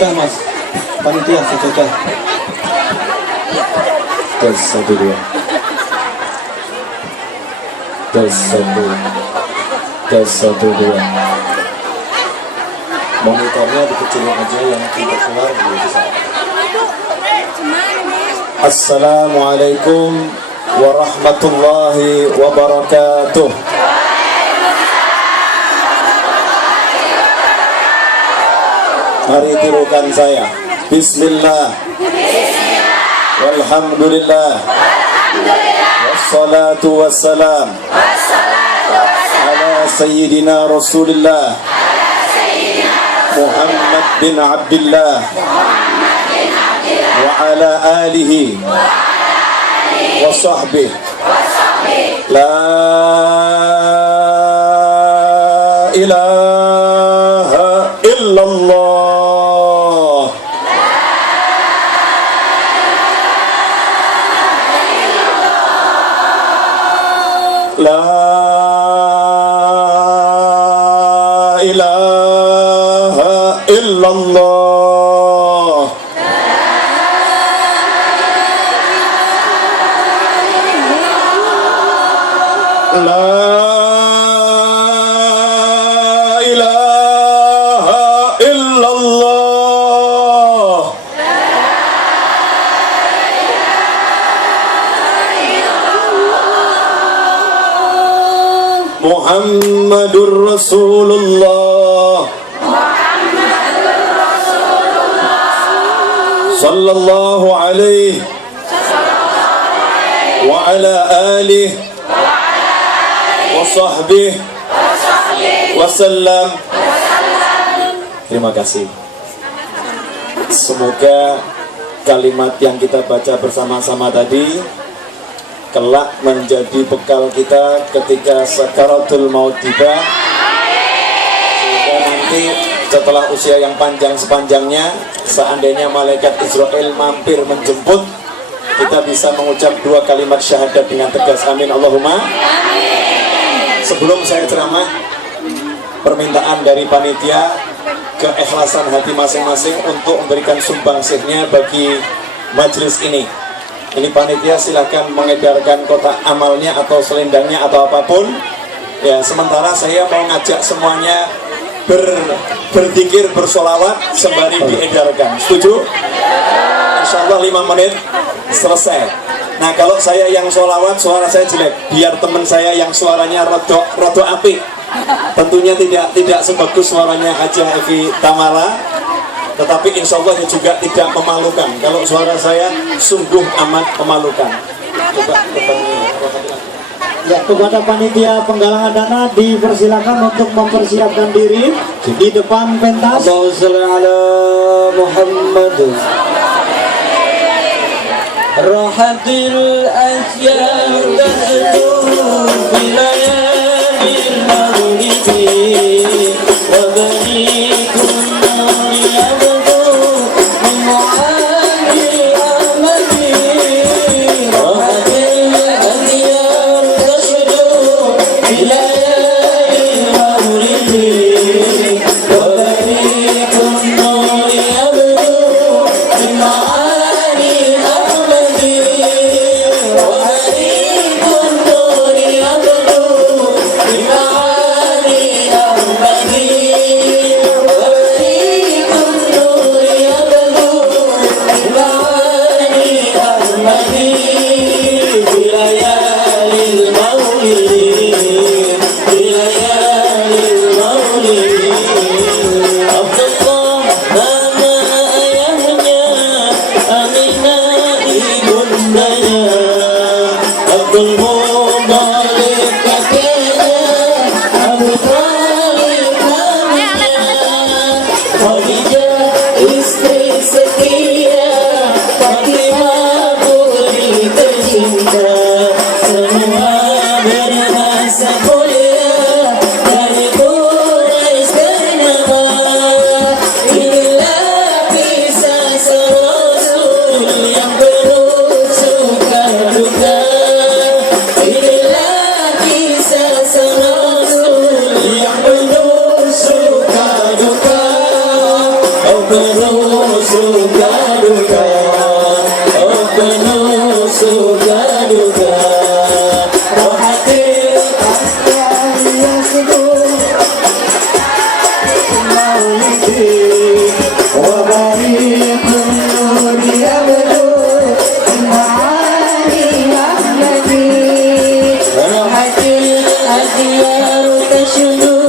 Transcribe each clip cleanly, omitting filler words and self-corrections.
Sejadah mas, panitia sejadah. Tes 1 2. Tes 1. Tes 1 2. Monitornya dikecilin aja yang tidak keluar bisa. Assalamualaikum warahmatullahi wabarakatuh. Mari tirukan saya. Bismillah. Walhamdulillah. Wassalatu wassalam ala sayyidina Rasulillah Muhammad bin Abdullah wa ala alihi wa sahbihi. La ilaha illallah. La ilaha illallah. La ilaha illallah. Muhammadur Rasulullah sallallahu alaihi wa ala alihi wa sahbihi wasallam. Terima kasih. Semoga kalimat yang kita baca bersama-sama tadi kelak menjadi bekal kita ketika sakaratul maut tiba, sehingga nanti setelah usia yang panjang sepanjangnya, seandainya malaikat Israel mampir menjemput, kita bisa mengucap 2 kalimat syahadat dengan tegas. Amin Allahumma. Sebelum saya ceramah, permintaan dari panitia, keikhlasan hati masing-masing untuk memberikan sumbangsihnya bagi majelis ini. Ini panitia silahkan mengedarkan kotak amalnya atau selendangnya atau apapun. Ya, sementara saya mau ngajak semuanya berzikir, bersolawat sembari diedarkan. Setuju? Insyaallah 5 menit selesai. Nah, kalau saya yang solawat suara saya jelek, biar teman saya yang suaranya rodo apik. Tentunya tidak sebagus suaranya Hajah Evi Tamala, tetapi insya Allah juga tidak memalukan. Kalau suara saya sungguh amat memalukan. Coba ya, kepada panitia penggalangan dana dipersilakan untuk mempersiapkan diri di depan pentas. Allahumma shalli ala Muhammad. Rahatil asyam tasdu bilayalil maghribi wa barikum yabdu min mu'adil amali. Rahatil asyam tasdu bilayalil maghribi wa barikum yabdu min mu'adil amali. Wa barikum penuh suka duka, oh penuh suka duka. Oh hati yang seduh maulidi, wabari penuh dia berdua ma'ani Ahmadi. Oh hati yang tersyukur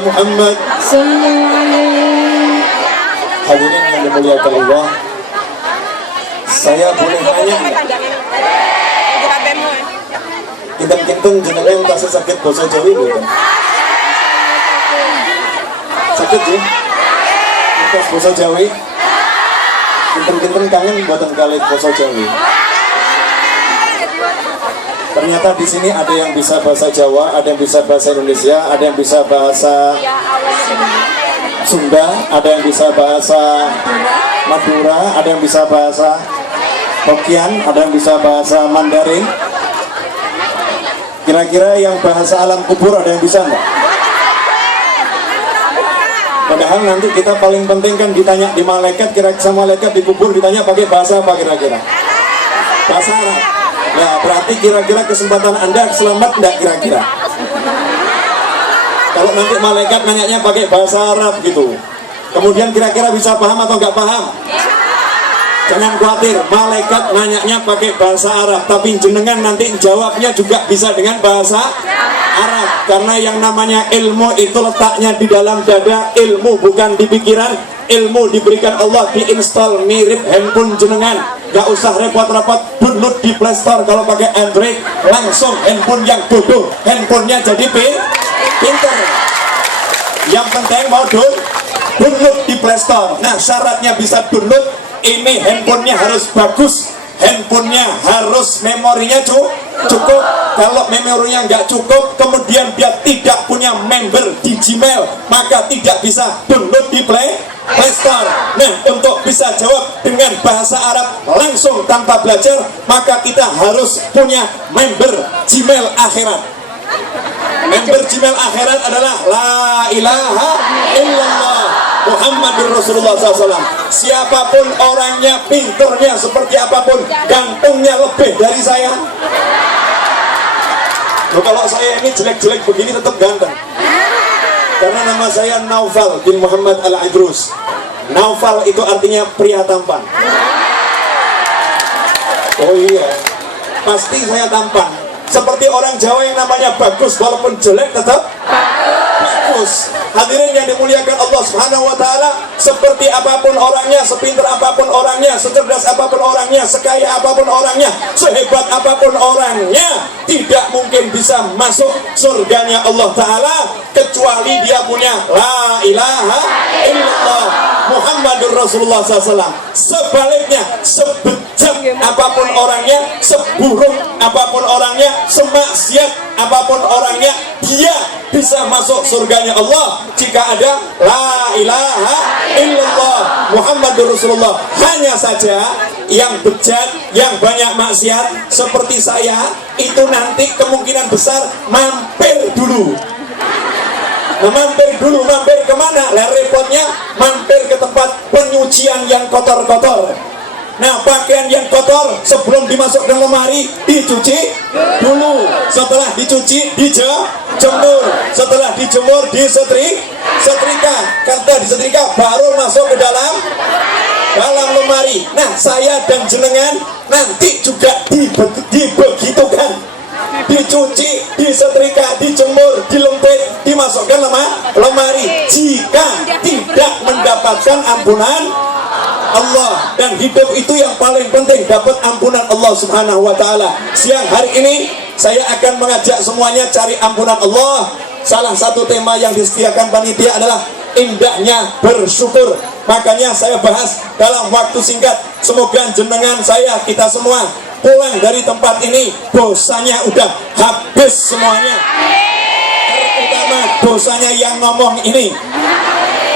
Muhammad. Hadirin yang dimuliakan Allah, saya boleh nanya kinten-kinten jenengan tasih sakit basa Jawi bukan? Sakit ya? Kita basa Jawi kinten-kinten kangen buatan kali basa Jawi. Ternyata di sini ada yang bisa bahasa Jawa, ada yang bisa bahasa Indonesia, ada yang bisa bahasa Sunda, ada yang bisa bahasa Madura, ada yang bisa bahasa Hokkien, ada yang bisa bahasa Mandarin. Kira-kira yang bahasa alam kubur ada yang bisa nggak? Padahal nanti kita paling penting kan ditanya di malaikat, kira-kira sama malaikat di kubur ditanya pakai bahasa apa kira-kira? Bahasa Arab. Ya berarti kira-kira kesempatan Anda selamat enggak kira-kira? Kalau nanti malaikat nanyanya pakai bahasa Arab gitu, kemudian kira-kira bisa paham atau enggak paham? Jangan khawatir, malaikat nanyanya pakai bahasa Arab, tapi jenengan nanti jawabnya juga bisa dengan bahasa Arab. Karena yang namanya ilmu itu letaknya di dalam dada, ilmu bukan di pikiran. Ilmu diberikan Allah, diinstal mirip handphone jenengan. Gak usah repot-repot download di Play Store. Kalau pakai Android, langsung handphone yang bodoh, handphonenya jadi pinter. Yang penting mau download di Play Store. Nah, syaratnya bisa download, ini handphonenya harus bagus, handphonenya harus memorinya cukup. Kalau memorinya nggak cukup, kemudian dia tidak punya member di Gmail, maka tidak bisa download di Play Store. Nah, untuk bisa jawab dengan bahasa Arab langsung tanpa belajar, maka kita harus punya member Gmail akhirat. Member Gmail akhirat adalah La ilaha illallah Muhammadur Rasulullah SAW. Siapapun orangnya, pinternya seperti apapun, gantengnya lebih dari saya. Loh, kalau saya ini jelek-jelek begini tetap ganteng. Karena nama saya Naufal bin Muhammad Al-Idrus. Naufal itu artinya pria tampan. Oh iya, pasti saya tampan. Seperti orang Jawa yang namanya Bagus, walaupun jelek tetap bagus. Hadirin yang dimuliakan Allah Subhanahu wa taala, seperti apapun orangnya, sepintar apapun orangnya, secerdas apapun orangnya, sekaya apapun orangnya, sehebat apapun orangnya, tidak mungkin bisa masuk surganya Allah taala kecuali dia punya La ilaha illallah Muhammadur Rasulullah SAW. Sebaliknya, sebejat apapun orangnya, seburuk apapun orangnya, semaksiat apapun orangnya, dia bisa masuk surganya Allah jika ada La ilaha illallah Muhammadur Rasulullah. Hanya saja yang bejat, yang banyak maksiat seperti saya, itu nanti kemungkinan besar mampir dulu. Nah, mampir dulu, mampir kemana? Lah repotnya mampir ke tempat penyucian yang kotor-kotor. Nah, pakaian yang kotor sebelum dimasukkan lemari dicuci dulu. Setelah dicuci, dijemur. Setelah dijemur, disetrika. Kata disetrika baru masuk ke dalam lemari. Nah, saya dan jenengan nanti juga dibegitukan. Dicuci, disetrika, dijemur, dilempit, dimasukkan lemari. Jika tidak mendapatkan ampunan Allah, dan hidup itu yang paling penting, dapat ampunan Allah Subhanahu wa taala. Siang hari ini saya akan mengajak semuanya cari ampunan Allah. Salah satu tema yang disediakan panitia adalah indahnya bersyukur. Makanya saya bahas dalam waktu singkat. Semoga jenengan saya, kita semua pulang dari tempat ini dosanya udah habis semuanya. Terutama dosanya yang ngomong ini.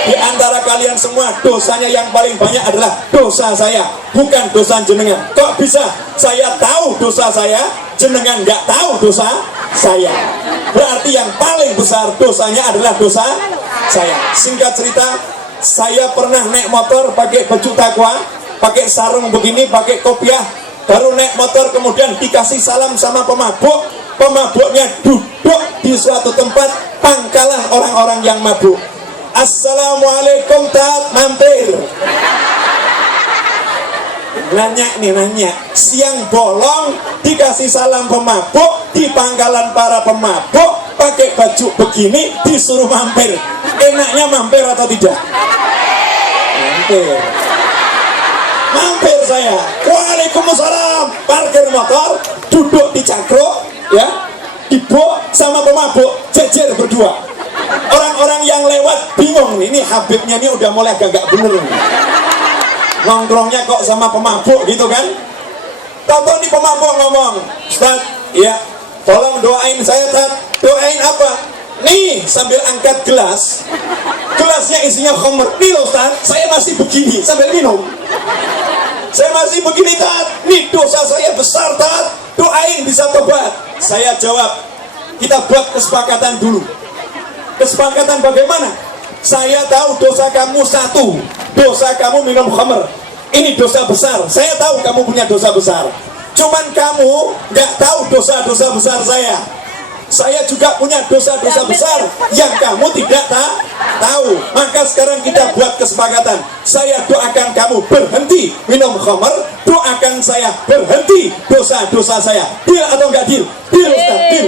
Di antara kalian semua, dosanya yang paling banyak adalah dosa saya, bukan dosa jenengan. Kok bisa saya tahu dosa saya, jenengan nggak tahu dosa saya? Berarti yang paling besar dosanya adalah dosa saya. Singkat cerita, saya pernah naik motor pakai baju takwa, pakai sarung begini, pakai kopiah, baru naik motor, kemudian dikasih salam sama pemabuk. Pemabuknya duduk di suatu tempat pangkalan orang-orang yang mabuk. Assalamualaikum, tat, mampir. Nanya, siang bolong dikasih salam pemabuk di pangkalan para pemabuk, pakai baju begini disuruh mampir. Enaknya mampir atau tidak? Mampir saya. Waalaikumsalam. Parkir motor, duduk di cangkruk, ya, dibok sama pemabuk, jejer berdua. Orang-orang yang lewat bingung, ini Habibnya ini udah mulai agak bener nongkrongnya kok sama pemabuk gitu kan. Tahu nih pemabuk ngomong, Ustaz, ya tolong doain saya, Tat. Doain apa? Nih, sambil angkat gelas, gelasnya isinya khamr. Nih loh, Ustaz, saya masih begini sambil minum. Saya masih begini, Tat. Nih dosa saya besar, Tat. Doain bisa tobat. Saya jawab, kita buat kesepakatan dulu. Kesepakatan bagaimana? Saya tahu dosa kamu satu, dosa kamu minum khamr. Ini dosa besar. Saya tahu kamu punya dosa besar. Cuman kamu nggak tahu dosa-dosa besar saya. Saya juga punya dosa-dosa besar yang kamu tidak tahu. Maka sekarang kita buat kesepakatan. Saya doakan kamu berhenti minum khamar, doakan saya berhenti dosa-dosa saya. Deal atau enggak deal? Deal, Ustaz, deal.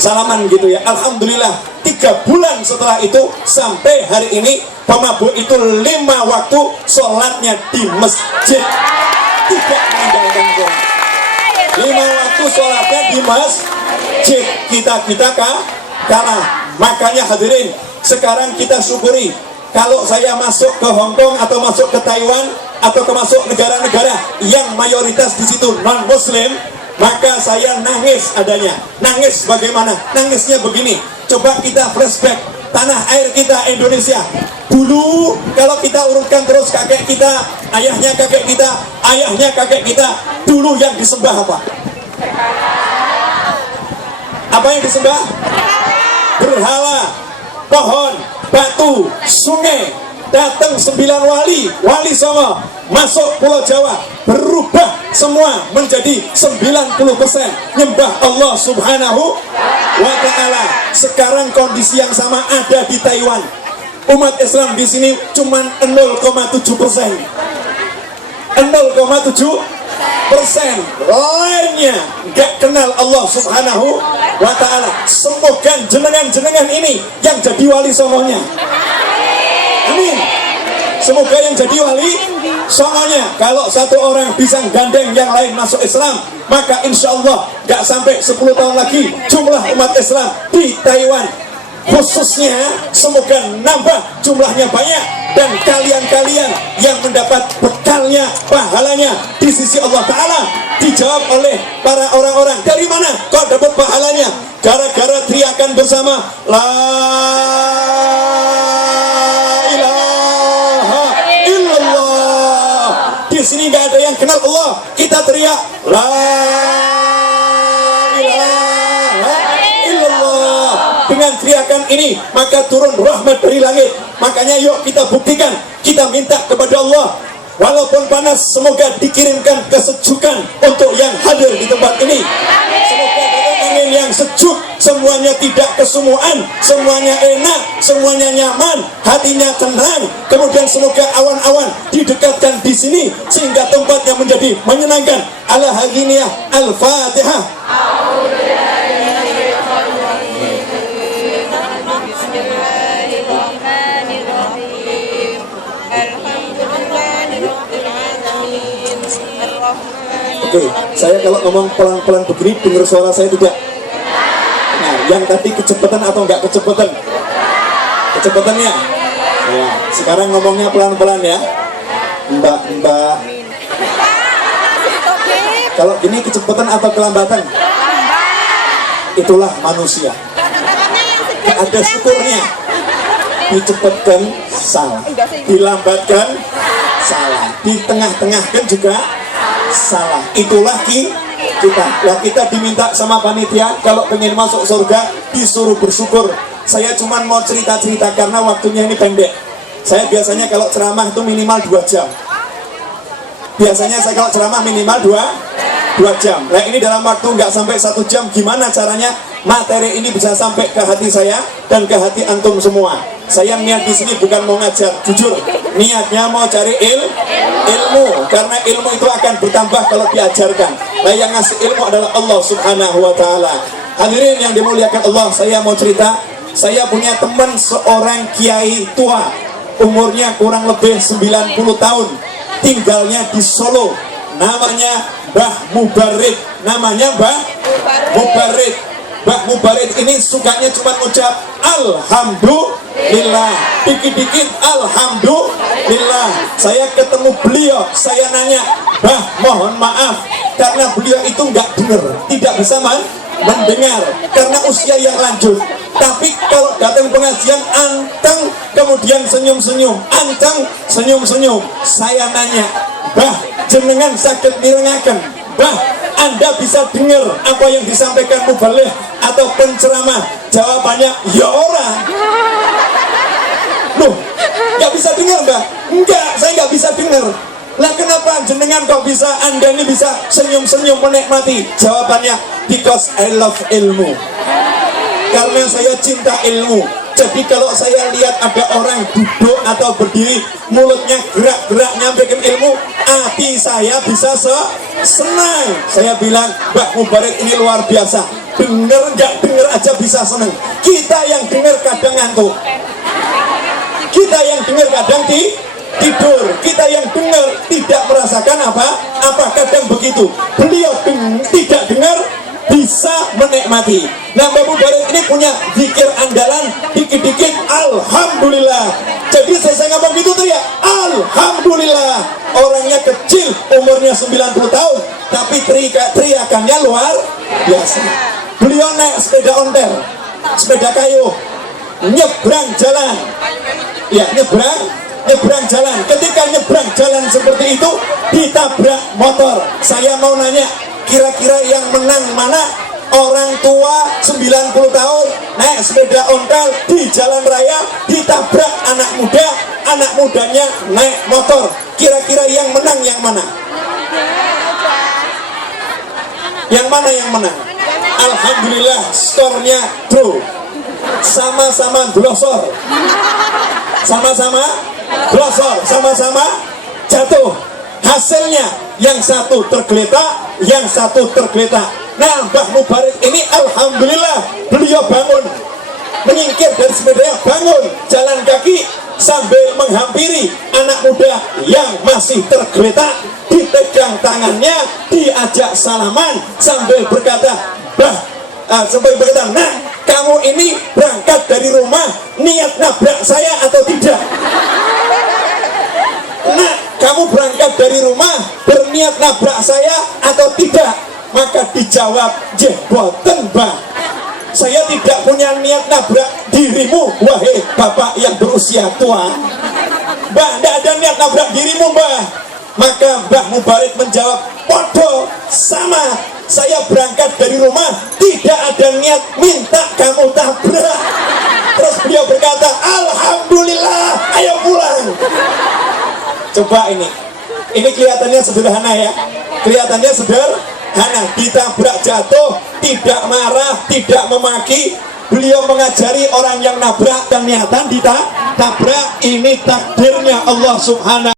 Salaman gitu ya. Alhamdulillah 3 bulan setelah itu sampai hari ini pemabuk itu 5 waktu sholatnya di masjid, tidak meninggalkan sholat. 5 waktu sholatnya di masjid. Kita kalah. Makanya hadirin, sekarang kita syukuri. Kalau saya masuk ke Hong Kong atau masuk ke Taiwan atau masuk negara-negara yang mayoritas di situ non Muslim, maka saya nangis adanya. Nangis bagaimana? Nangisnya begini. Coba kita flashback tanah air kita Indonesia. Dulu kalau kita urutkan terus kakek kita, ayahnya kakek kita, ayahnya kakek kita, dulu yang disembah apa? Apa yang disembah? Berhala, pohon, batu, sungai. Datang 9 wali Songo masuk Pulau Jawa, berubah semua menjadi 90% nyembah Allah Subhanahu wa Ta'ala. Sekarang kondisi yang sama ada di Taiwan. Umat Islam di sini cuma 0,7%. 0,7%. Lainnya gak kenal Allah Subhanahu wa Ta'ala. Semoga jenengan ini yang jadi wali Songonya. Amin. Semoga yang jadi wali Songonya. Kalau satu orang bisa gandeng yang lain masuk Islam, maka insya Allah gak sampai 10 tahun lagi jumlah umat Islam di Taiwan khususnya semoga nambah jumlahnya banyak, dan kalian-kalian yang mendapat bekalnya, pahalanya di sisi Allah Ta'ala. Dijawab oleh para orang-orang, dari mana kok dapat pahalanya? Gara-gara teriakan bersama la ilaha illallah. Di sini nggak ada yang kenal Allah, kita teriak la ilaha illallah. Dengan teriakan ini maka turun rahmat dari langit. Makanya yuk kita buktikan, kita minta kepada Allah, walaupun panas semoga dikirimkan kesejukan untuk yang hadir di tempat ini. Semoga dengan angin yang sejuk, semuanya tidak kesumuan, semuanya enak, semuanya nyaman, hatinya tenang. Kemudian semoga awan-awan didekatkan di sini sehingga tempatnya menjadi menyenangkan. Ala hadiniyah al-Fatihah. Oke, saya kalau ngomong pelan-pelan begini, dengar suara saya tidak? Nah, yang tadi kecepatan atau enggak kecepatan? Kecepatannya? Ya, sekarang ngomongnya pelan-pelan ya. Mbak. Kalau ini kecepatan atau kelambatan? Itulah manusia. Gak ada syukurnya. Dicepatkan salah, dilambatkan salah, di tengah-tengahkan juga salah. Itulah kita. Nah, kita diminta sama panitia kalau pengen masuk surga disuruh bersyukur. Saya cuma mau cerita-cerita karena waktunya ini pendek. Saya biasanya kalau ceramah itu minimal 2 jam. Biasanya saya kalau ceramah minimal 2 jam. Nah, ini dalam waktu nggak sampai 1 jam. Gimana caranya materi ini bisa sampai ke hati saya dan ke hati antum semua? Saya niat di sini bukan mau ngajar, jujur. Niatnya mau cari ilmu, karena ilmu itu akan bertambah kalau diajarkan. Nah, yang ngasih ilmu adalah Allah Subhanahu wa Ta'ala. Hadirin yang dimuliakan Allah, saya mau cerita. Saya punya teman seorang kiai tua, umurnya kurang lebih 90 tahun, tinggalnya di Solo. Namanya Mbah Mubarid. Mbah Mubarid ini sukanya cuma ucap alhamdulillah, dikit-dikit alhamdulillah. Saya ketemu beliau, saya nanya, Mbah mohon maaf karena beliau itu nggak dengar, tidak bisa mendengar karena usia yang lanjut. Tapi kalau datang pengajian anteng, kemudian senyum-senyum, anteng senyum-senyum. Saya nanya, Mbah jenengan sakit mirengaken, Mbah Anda bisa dengar apa yang disampaikan mubaligh atau penceramah? Jawabannya, ya orang. Loh, nggak bisa dengar Mbah? Enggak, saya nggak bisa dengar. Lah kenapa jenengan kok bisa, Anda ini bisa senyum-senyum menikmati? Jawabannya, because I love ilmu. Karena saya cinta ilmu. Jadi kalau saya lihat ada orang duduk atau berdiri, mulutnya gerak-gerak nyampaikan ilmu, hati saya bisa senang. Saya bilang, Mbak Mubarak ini luar biasa. Dengar nggak dengar aja bisa senang. Kita yang dengar kadang ngantuk. Kita yang dengar kadang tidur. Kita yang dengar tidak merasakan apa kadang begitu. Beliau tidak dengar, bisa menikmati. Nah, Mbak Mubarak ini punya zikir andalan, dikit-dikit alhamdulillah. Jadi selesai ngomong gitu tuh ya, alhamdulillah. Orangnya kecil, umurnya 90 tahun, tapi teriakannya luar biasa. Beliau naik sepeda ontel, sepeda kayu, nyebrang jalan. Ya, nyebrang jalan. Ketika nyebrang jalan seperti itu, ditabrak motor. Saya mau nanya, kira-kira yang menang mana? Orang tua 90 tahun naik sepeda ontel di jalan raya, ditabrak anak muda, anak mudanya naik motor. Kira-kira yang menang yang mana? Yang mana yang menang? Alhamdulillah, skornya draw. Sama-sama glosor. Sama-sama glosor, sama-sama jatuh. Hasilnya yang satu tergeletak, yang satu tergeletak. Nah, Mbah Mubarak ini alhamdulillah beliau bangun, menyingkir dari sepedanya, bangun jalan kaki sambil menghampiri anak muda yang masih tergeletak, dipegang tangannya, diajak salaman sambil berkata, sambil berkata, nah, kamu ini berangkat dari rumah niat nabrak saya atau tidak? Nah, kamu berangkat dari rumah berniat nabrak saya atau tidak? Maka dijawab, jeboten Mbah, saya tidak punya niat nabrak dirimu, wahai bapak yang berusia tua. Mbah, tidak ada niat nabrak dirimu, Mbah. Maka Mbah Mubarak menjawab, podo, sama, saya berangkat dari rumah tidak ada niat minta kamu tabrak. Terus beliau berkata, alhamdulillah, ayo pulang. Coba ini kelihatannya sederhana ya, kelihatannya sederhana, ditabrak jatuh, tidak marah, tidak memaki. Beliau mengajari orang yang nabrak dan niatan ditabrak, ini takdirnya Allah Subhanahu